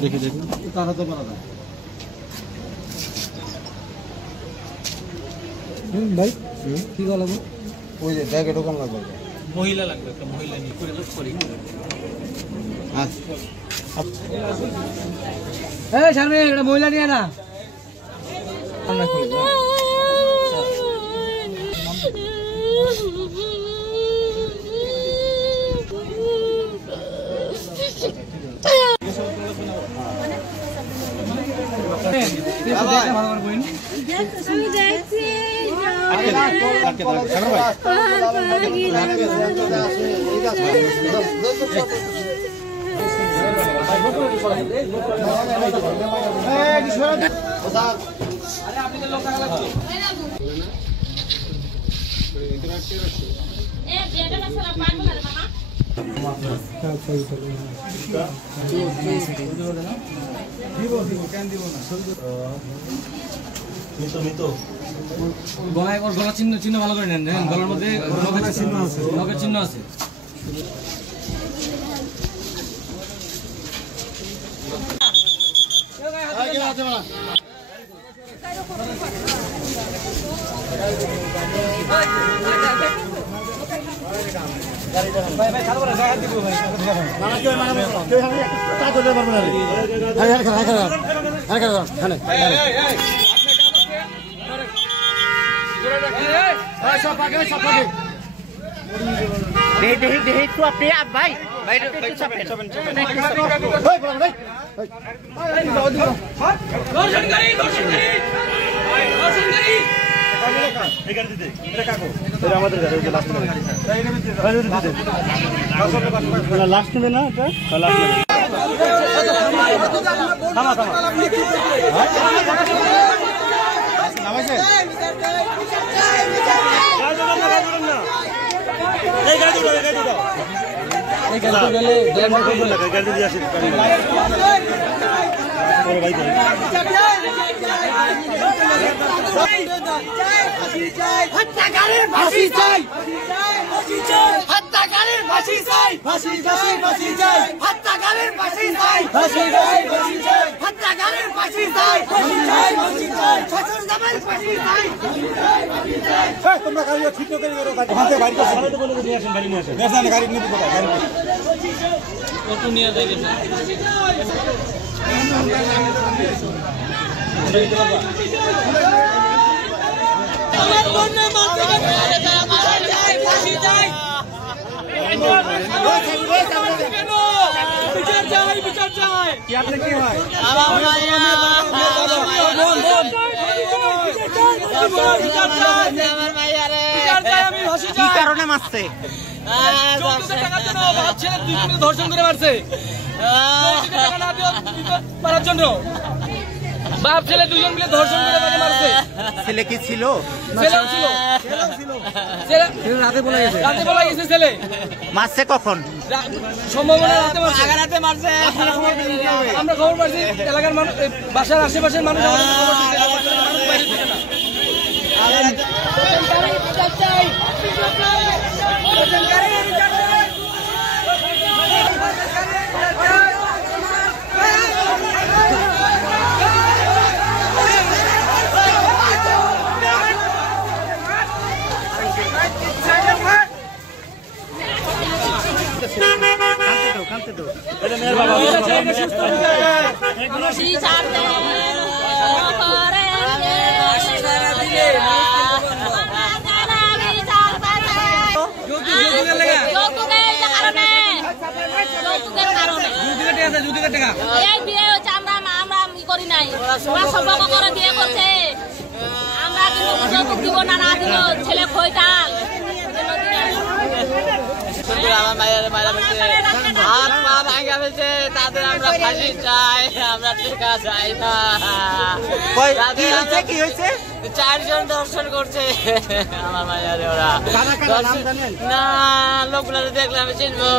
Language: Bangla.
দেখি দেখি তারা তো পারা না ভাই কি লাগবে ওই যে ব্যাগে ঢোকান লাগবে মহিলা লাগবে একটা মহিলা নিয়ে করে লুক করি এই সামনে একটা মহিলা নিয়ে না আমরা করি গলায় গলা চিহ্ন ভালো করে নেন গলার মধ্যে নখের চিহ্ন আছে লাস্ট না হত্যাকারীর ফাঁসি চাই হত্যাকারীর ফাঁসি চাই হত্যাকারীর ফাঁসি চাই হত্যাকারীর ফাঁসি চাই শ্বশুর জামাইয়ের ফাঁসি চাই তোমরা গাড়ি ঠিক করে ওখান থেকে বাড়ি সারা তো বলে নিয়ে আসেন বাড়ি নিয়ে আসেন না গাড়ি নিতে কোথায় গাড়ি অটো নিয়ে যাই গেছে আমার বন্যা মারতে ফাঁসি চাই বিচার চাই কি আপনি কি হয় কি কারণে মারছে ধর্ষণ করে মারছে মারার জন্য বাপ ছেলে দুজন মিলে ধর্ষণ করে মারছে ছেলে কি ছিল রাতে বলা গেছে ছেলে মারছে কখন সম্ভাবনা রাতে মারছে আমরা খবর পাচ্ছি এলাকার বাসার আশেপাশের মানুষ ছেলে খৈতাল আমার মায়ের মায়েরা হাত পা ভাঙা ফেলছে তাদের আমরা ফাঁসি চাই আমরা টেকা চাই না কি হয়েছে 4 জন দর্শন করছে আমার মায়ের ওরা না লোকগুলো দেখলে আমি চিনবো